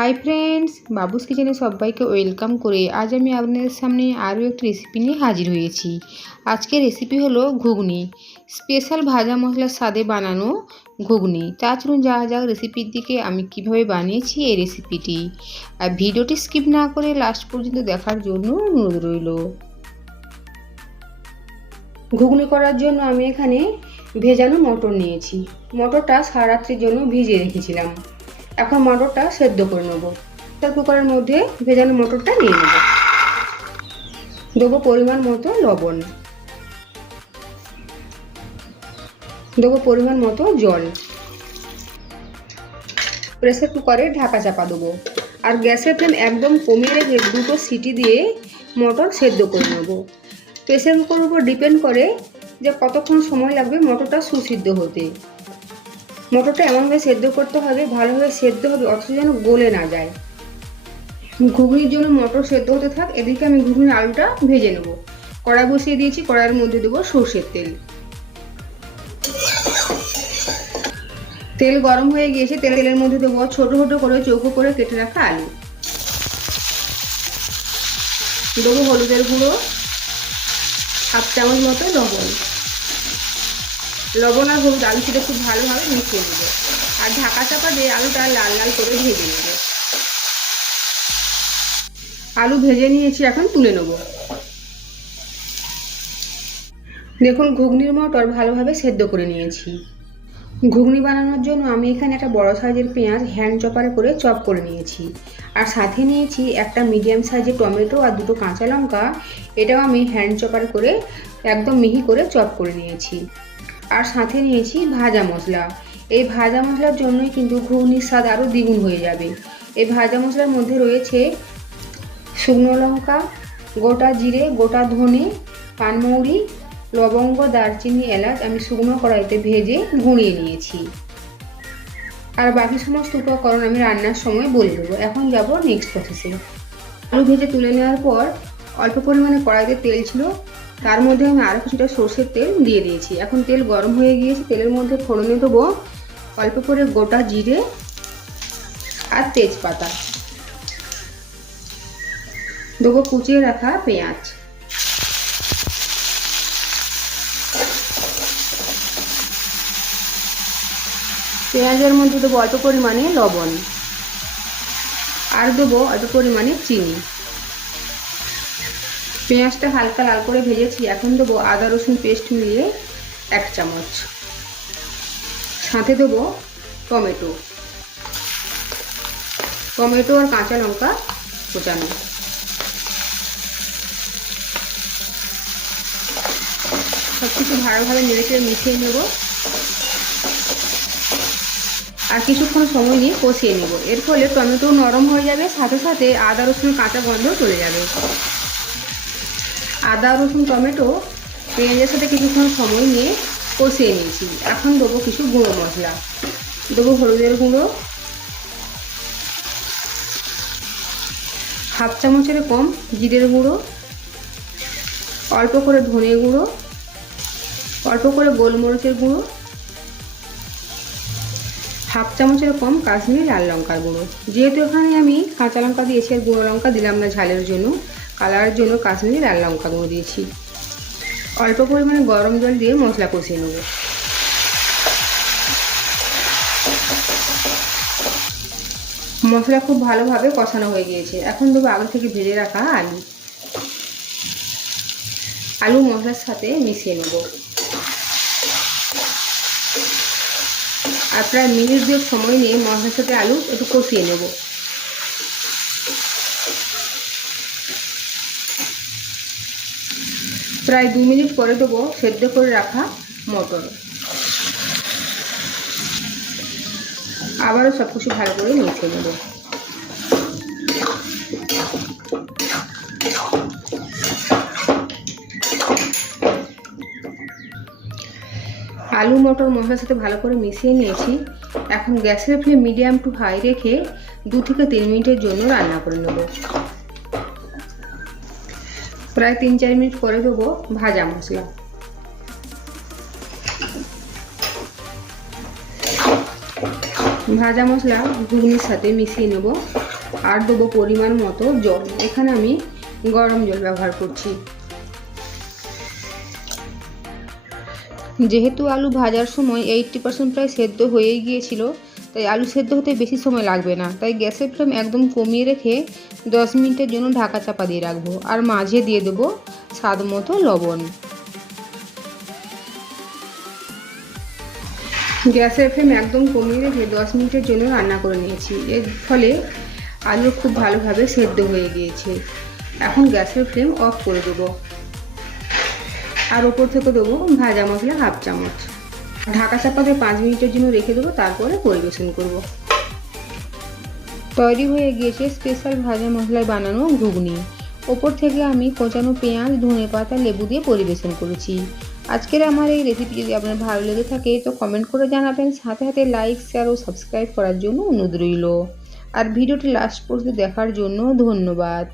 Hi friends, বাবুস কিচেনে সবাইকে welcome করে আজ আমি আপনাদের সামনে আরও একটি রেসিপি নিয়ে হাজির হয়েছি। আজকের রেসিপি হলো ঘুগনি, স্পেশাল ভাজা মশলার স্বাদে বানানো ঘুগনি। তা চলুন যাওয়া যাক রেসিপির দিকে, আমি কিভাবে বানিয়েছি এই রেসিপিটি। আর ভিডিওটি স্কিপ না করে লাস্ট পর্যন্ত দেখার জন্য অনুরোধ রইল। ঘুগনি করার জন্য আমি এখানে ভেজানো মটর নিয়েছি। মটরটা সারা রাত্রির জন্য ভিজিয়ে রেখেছিলাম। এখন মটরটা সেদ্ধ করে নেব। প্রেসার কুকারের মধ্যে ভেজানো মটরটা নিয়ে নেব। দেবো পরিমাণ মতো লবণ, দেবো পরিমাণ মতো জল। প্রেসার কুকারে ঢাকা চাপা দেবো আর গ্যাসের ফ্লেম একদম কমিয়ে রেখে দুটো সিটি দিয়ে মটর সেদ্ধ করে নেব। প্রেসার কুকারের উপর ডিপেন্ড করে যে কতক্ষণ সময় লাগবে মটরটা সুসিদ্ধ হতে। মটরটা এমনভাবে সেদ্ধ করতে হবে, ভালোভাবে সেদ্ধ হবে অথচ যেন গলে না যায়। ঘুগনির জন্য মটর সেদ্ধ হতে থাক, এদিকে আমি ঘুগনির আলুটা ভেজে নেব। কড়াই বসিয়ে দিয়েছি, কড়াইয়ের মধ্যে দেবো সর্ষের তেল। তেল গরম হয়ে গিয়েছে, তেলের মধ্যে দেবো ছোট ছোট করে চৌকো করে কেটে রাখা আলু। দেবো হলুদের গুঁড়ো, হাফ চামচ মতো লবণ আর হলুদ আলুর সাথে খুব ভালোভাবে মিশিয়ে নেব আর ঢাকা চাপা দিয়ে আলুটা লাল লাল করে ভেজে নেব। আলু ভেজে নিয়েছি, এখন তুলে নেব। দেখুন ঘুগনির মটর ভালোভাবে সেদ্ধ করে নিয়েছি। ঘুগনি বানানোর জন্য আমি এখানে একটা বড় সাইজের পেঁয়াজ হ্যান্ড চপারে করে চপ করে নিয়েছি আর সাথে নিয়েছি একটা মিডিয়াম সাইজের টমেটো আর দুটো কাঁচা লঙ্কা। এটাও আমি হ্যান্ড চপারে করে একদম মিহি করে চপ করে নিয়েছি। আর সাথে নিয়েছি ভাজা মশলা। এই ভাজা মশলার জন্যই কিন্তু ঘুগনির স্বাদ আরও দ্বিগুণ হয়ে যাবে। এই ভাজা মশলার মধ্যে রয়েছে শুকনো লঙ্কা, গোটা জিরে, গোটা ধনে, পানমৌরি, লবঙ্গ, দারচিনি, এলাচ আমি শুকনো কড়াইতে ভেজে গুঁড়িয়ে নিয়েছি। আর বাকি সমস্ত উপকরণ আমি রান্নার সময় বলে দেবো। এখন যাব নেক্সট প্রসেসে। আলু ভেজে তুলে নেওয়ার পর অল্প পরিমাণে কড়াইতে তেল ছিল, তার মধ্যে আমি আরও কিছুটা সর্ষের তেল দিয়ে দিয়েছি। এখন তেল গরম হয়ে গিয়েছে, তেলের মধ্যে ফোড়নে দেবো অল্প করে গোটা জিরে আর তেজপাতা, দেবো কুচিয়ে রাখা পেঁয়াজ, পেঁয়াজের মধ্যে দেবো অল্প পরিমাণে লবণ আর দেবো অল্প পরিমাণে চিনি। পেঁয়াজটা হালকা লাল করে ভেজেছি, এখন দেবো আদা রসুন পেস্ট মিলিয়ে 1 চামচ। সাথে দেবো টমেটো আর কাঁচা লঙ্কা কোচানো। সব কিছু ভালোভাবে নেড়ে মিশিয়ে নেব আর কিছুক্ষণ সময় নিয়ে কষিয়ে নেব। এর ফলে টমেটো নরম হয়ে যাবে, সাথে সাথে আদা রসুন কাঁচা গন্ধ চলে যাবে। আদা রসুন টমেটো পেঁয়াজের সাথে কিছুক্ষণ সময় নিয়ে কষিয়ে নিয়েছি। এখন দেবো কিছু গুঁড়ো মশলা, দেবো হলুদের গুঁড়ো হাফ চামচের কম, জিরের গুঁড়ো, অল্প করে ধনে গুঁড়ো, অল্প করে গোলমরিচের গুঁড়ো, হাফ চামচের কম কাশ্মীরি লাল লঙ্কার গুঁড়ো। যেহেতু এখানে আমি কাঁচা লঙ্কা দিয়েছি আর গুঁড়ো লঙ্কা দিলাম না ঝালের জন্য, কালারের জন্য কাশ্মীরি লাল লঙ্কা গুঁড়ো দিয়েছি। অল্প পরিমাণে গরম জল দিয়ে মশলা কষিয়ে নেব। মশলা খুব ভালোভাবে কষানো হয়ে গিয়েছে, এখন দেবো আগে থেকে ভেজে রাখা আলু মশলার সাথে মিশিয়ে নেব আর প্রায় মিনিট 2 সময় নিয়ে মশলার সাথে আলু একটু কষিয়ে নেব। প্রায় 2 মিনিট পরে দেবো সেদ্ধ করে রাখা মটর। আবারও সব কিছু ভালো করে মিশিয়ে নেব। আলু মটর মশলার সাথে ভালো করে মিশিয়ে নিয়েছি। এখন গ্যাসের ফ্লেম মিডিয়াম টু হাই রেখে 2 থেকে 3 মিনিটের জন্য রান্না করে নেব। প্রায় 3-4 মিনিট পরে দেবো ভাজা মশলা। ভাজা মশলা ঘুগনির সাথে মিশিয়ে নেব আর দেবো পরিমাণ মতো জল। এখানে আমি গরম জল ব্যবহার করছি। যেহেতু আলু ভাজার সময় 80% প্রায় সেদ্ধ হয়েই গিয়েছিল, তাই আলু সেদ্ধ হতে বেশি সময় লাগবে না। তাই গ্যাসের ফ্লেম একদম কমিয়ে রেখে 10 মিনিটের জন্য ঢাকা চাপা দিয়ে রাখবো। আর মাঝে দিয়ে দেবো স্বাদ মতো লবণ। গ্যাসের ফ্লেম একদম কমিয়ে রেখে 10 মিনিটের জন্য রান্না করে নিয়েছি। এর ফলে আলু খুব ভালোভাবে সেদ্ধ হয়ে গিয়েছে। এখন গ্যাসের ফ্লেম অফ করে দেবো আর ওপর থেকে দেবো ভাজা মশলা হাফ চামচ। ঢাকা চাপা দিয়ে 5 মিনিটের জন্য রেখে দেবো, তারপরে পরিবেশন করব। তৈরি হয়ে গিয়েছে স্পেশাল ভাজা মশলায় বানানো ঘুগনি। ওপর থেকে আমি কোচানো পেঁয়াজ, ধনেপাতা, লেবু দিয়ে পরিবেশন করেছি। আজকের আমার এই রেসিপি যদি আপনার ভালো লেগে থাকে তো কমেন্ট করে জানাবেন, সাথে সাথে লাইক, শেয়ার ও সাবস্ক্রাইব করার জন্য অনুরোধ রইল। আর ভিডিওটি লাস্ট পর্যন্ত দেখার জন্য ধন্যবাদ।